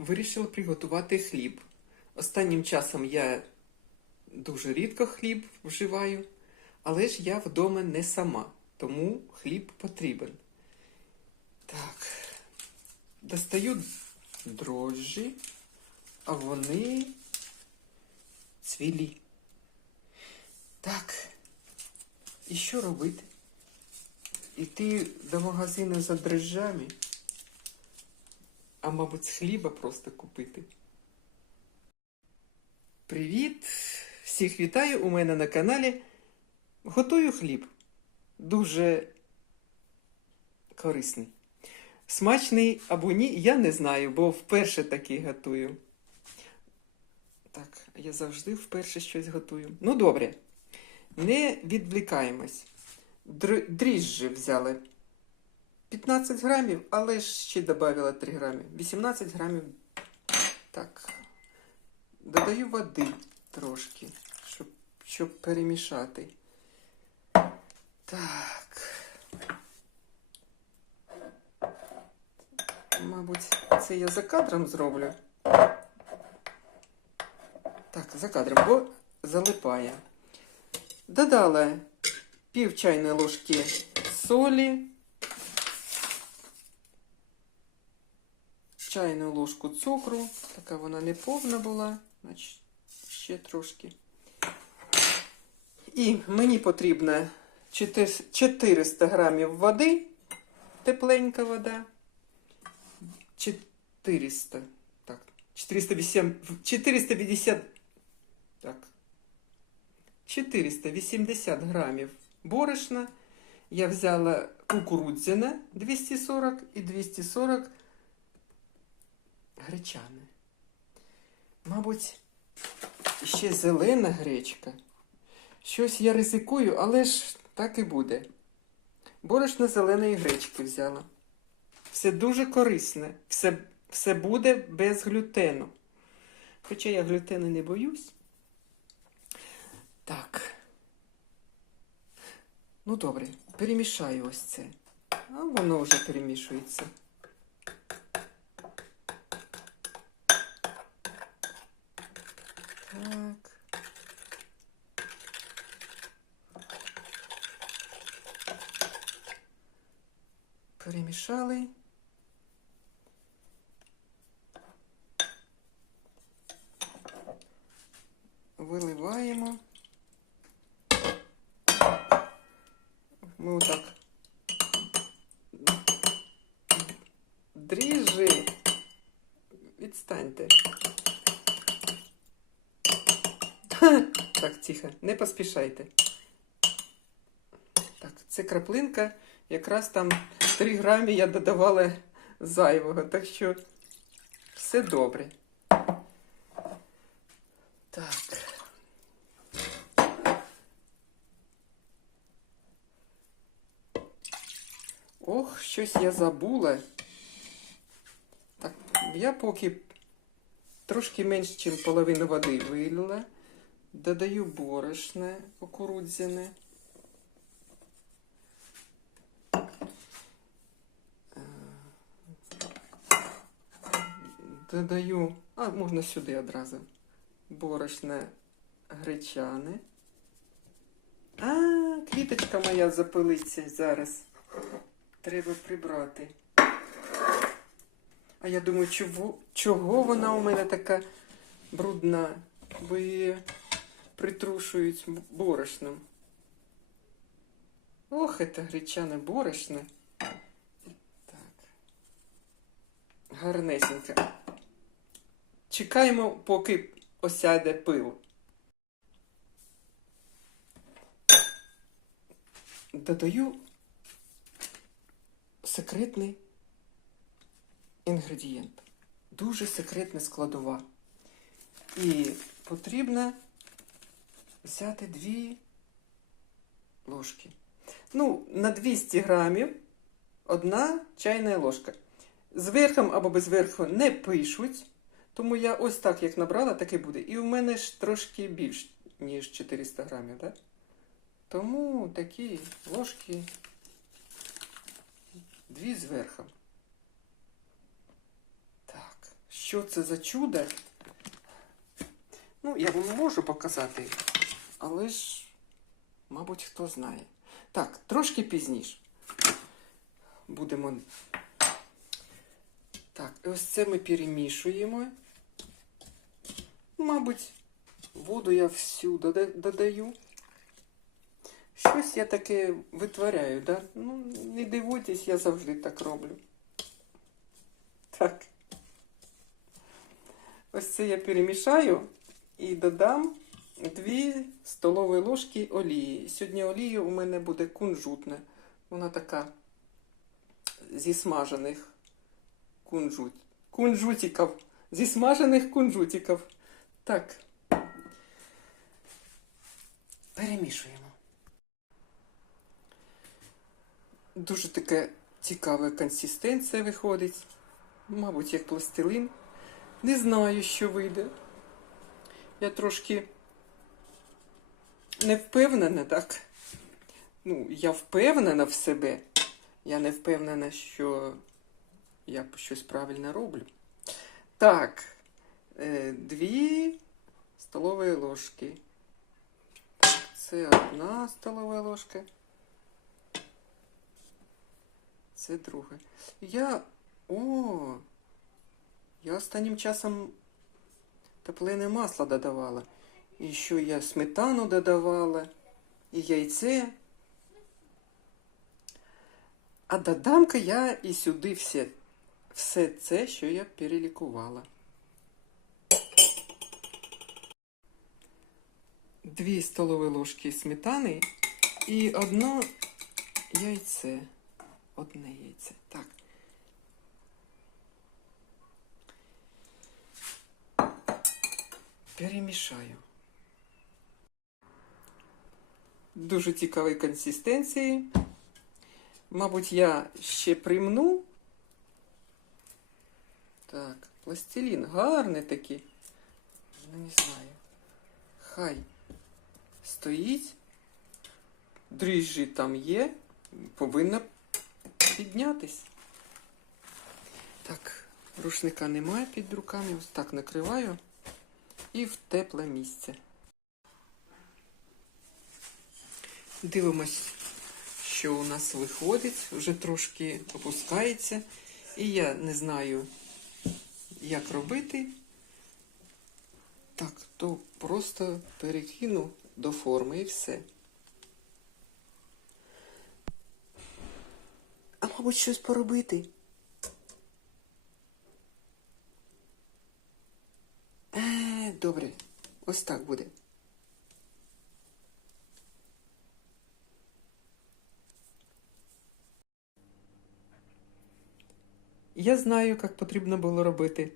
вирішила приготувати хліб. Останнім часом я дуже рідко хліб вживаю, але ж я вдома не сама, тому хліб потрібен. Так, достаю дрожжі, а вони цвілі. Так, і що робити? Іти до магазину за дрожжами, а мабуть, хліба просто купити. Привіт! Всіх вітаю у мене на каналі. Готую хліб. Дуже корисний. Смачний або ні, я не знаю, бо вперше такий готую. Так, я завжди вперше щось готую. Ну, добре. Не відвлікаємось. Др- дріжджі взяли 15 грамів, але ще додавила 3 грами. 18 грамів. Так. Додаю води трошки, щоб, щоб перемішати. Так. Мабуть, це я за кадром зроблю. Так, за кадром, бо залипає. Додала пів чайної ложки солі, чайну ложку цукру, така вона не повна була, значить ще трошки. І мені потрібно 400 грамів води, тепленька вода. 400. Так, 408, 450. Так. 480 грамів борошна. Я взяла кукурудзяне 240 і 240 гречане. Мабуть, ще зелена гречка. Щось я ризикую, але ж так і буде. Борошно зеленої гречки взяла. Все дуже корисне. Все, все буде без глютену. Хоча я глютену не боюсь. Так. Ну добре, перемішаю ось це. А воно вже перемішується. Так. Перемішали. Виливаємо. Ми отак. Дріжджі. Відстаньте. Так, тихо, не поспішайте. Так, це краплинка. Якраз там 3 грамі я додавала зайвого, так що все добре. Так. Ох, щось я забула. Так, я поки трошки менш, ніж половину води вилила. Додаю борошне кукурудзяне. Додаю, а можна сюди одразу. Борошне гречане. А, квіточка моя запилиться зараз. Треба прибрати. А я думаю, чого, чого вона у мене така брудна, бо її притрушують борошном. Ох, це гречане борошне. Так. Гарнесенько. Чекаємо, поки осяде пил. Додаю секретний інгредієнт. Дуже секретна складова. І потрібно взяти дві ложки. Ну, на 200 грамів одна чайна ложка. З верхом або без верху не пишуть, тому я ось так, як набрала, так і буде. І у мене ж трошки більш, ніж 400 грамів, так? Тому такі ложки дві з верхом. Так, що це за чудо. Ну, я вам можу показати, але ж, мабуть, хто знає. Так, трошки пізніше. Будемо. Так, і ось це ми перемішуємо. Мабуть, воду я всю додаю. Щось я таке витворяю, да? Ну, не дивуйтесь, я завжди так роблю. Так. Ось це я перемішаю і додам 2 столові ложки олії. Сьогодні олія у мене буде кунжутна. Вона така зі смажених кунжут. кунжутиків. Зі смажених кунжутиків. Так. Перемішуємо. Дуже така цікава консистенція виходить. Мабуть, як пластилин. Не знаю, що вийде. Я трошки не впевнена, так? Ну, я впевнена в себе. Я не впевнена, що я щось правильно роблю. Так, е, дві столові ложки. Це одна столова ложка. Це друга. Я. О! Я останнім часом теплене масло додавала. І що я сметану додавала, і яйце. А додам-ка я і сюди все, все це, що я перелікувала. Дві столові ложки сметани і одно яйце. Одне яйце. Так. Перемішаю. Дуже цікавої консистенції. Мабуть, я ще примну. Так, пластилін гарний такий. Ну, не знаю. Хай стоїть. Дріжджі там є. Повинна піднятись. Так, рушника немає під руками. Ось так накриваю і в тепле місце. Дивимось, що у нас виходить, вже трошки опускається. І я не знаю, як робити. Так, то просто перекину до форми і все. А мабуть, щось поробити. Е, добре, ось так буде. Я знаю, як потрібно було робити.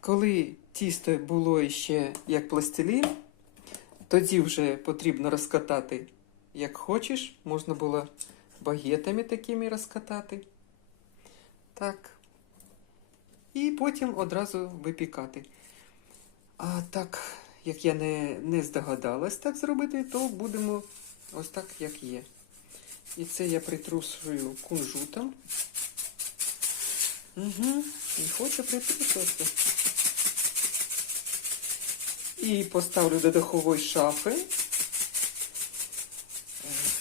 Коли тісто було ще як пластилін, тоді вже потрібно розкатати як хочеш. Можна було багетами такими розкатати. Так. І потім одразу випікати. А так, як я не, не здогадалась так зробити, то будемо ось так, як є. І це я притрушую кунжутом. Угу. І хочу притрушувати. І поставлю до духової шафи. Е,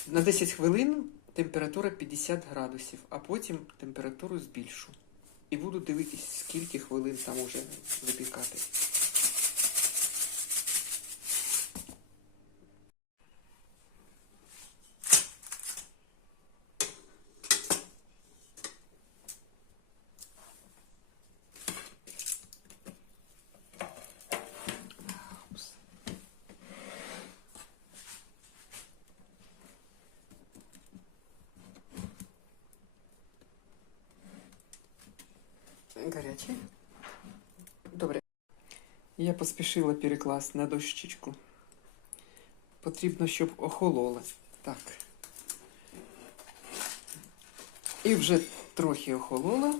На 10 хвилин температура 50 градусів, а потім температуру збільшу. І буду дивитись, скільки хвилин там уже випікати. Гаряче. Добре. Я поспішила перекласти на дощечку. Потрібно, щоб охололо. Так. І вже трохи охололо.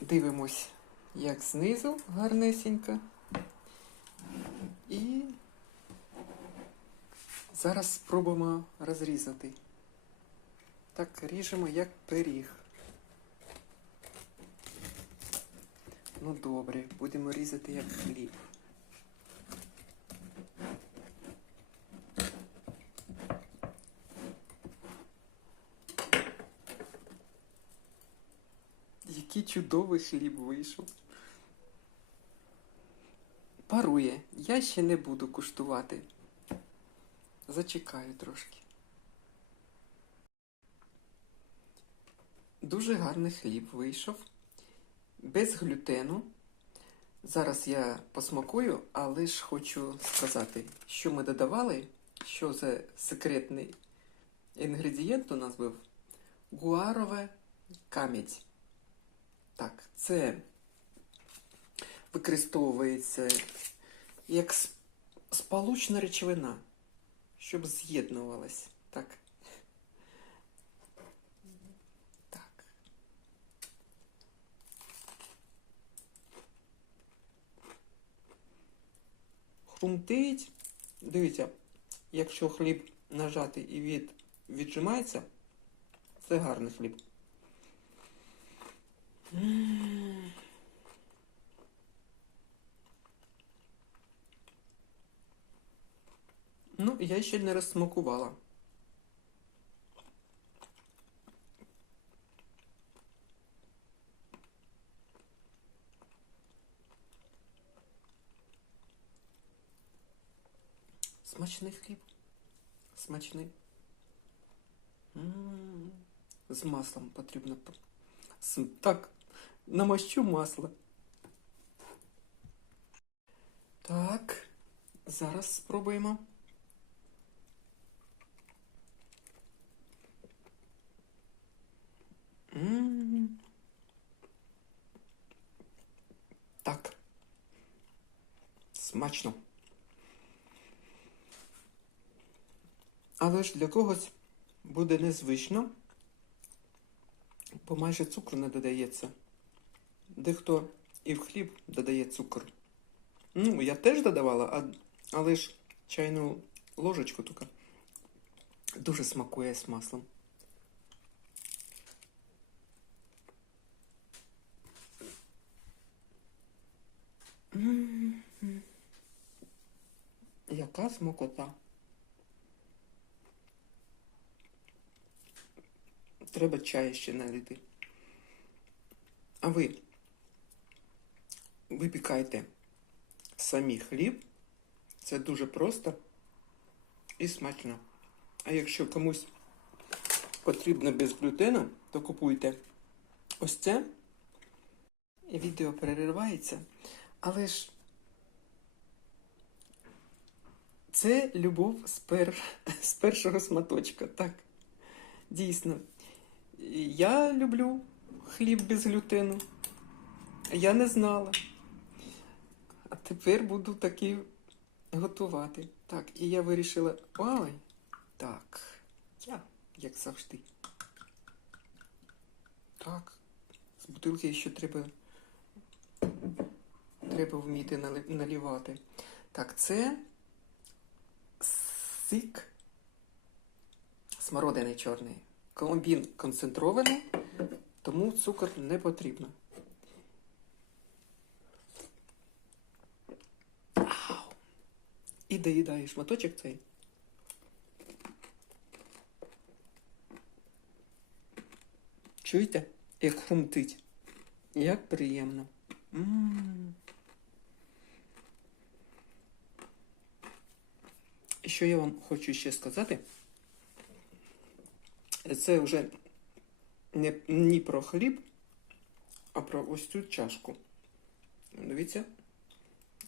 Дивимось, як знизу гарнесенько. І зараз спробуємо розрізати. Так, ріжемо як пиріг. Ну добре, будемо різати як хліб. Який чудовий хліб вийшов. Парує. Я ще не буду куштувати. Зачекаю трошки. Дуже гарний хліб вийшов. Без глютену. Зараз я посмакую, але ж хочу сказати, що ми додавали, що за секретний інгредієнт у нас був гуарове камідь. Так, це використовується як сполучна речовина, щоб з'єднувалась. Так. Хрумтить. Дивіться, якщо хліб нажати і від, віджимається, це гарний хліб. Ну, я ще не розсмакувала. Смачний хліб. Смачний. З маслом потрібно. Так, намащу масло. Так, зараз спробуємо. Так. Смачно. Але ж для когось буде незвично, бо майже цукру не додається. Дехто і в хліб додає цукор. Ну, я теж додавала, але ж чайну ложечку тільки. Дуже смакує з маслом. Яка смакота. Треба чаю ще налити. А ви випікайте самі хліб. Це дуже просто і смачно. А якщо комусь потрібно без глютену, то купуйте ось це. Відео переривається, але ж це любов з, пер... з першого сматочка, так. Дійсно. Я люблю хліб без глютену. Я не знала. А тепер буду таки готувати. Так, і я вирішила. Ой, так. Я, як завжди. Так. З бутилки ще треба. Треба вміти налівати. Так, це сик смородини чорний. Коломбін концентрований, тому цукор не потрібно. І доїдаю шматочок цей. Чуєте, як хрумтить? Як приємно. М. І що я вам хочу ще сказати? Це вже не, не про хліб, а про ось цю чашку. Дивіться,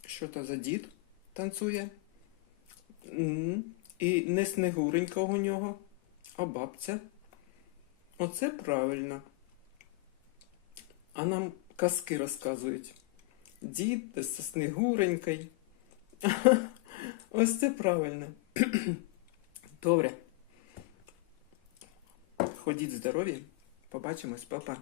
що це за дід танцює. І не снегуренька у нього, а бабця. Оце правильно. А нам казки розказують. Дід зі снегуренькою. Ось це правильно. Добре. Ходіть здорові. Побачимось, папа.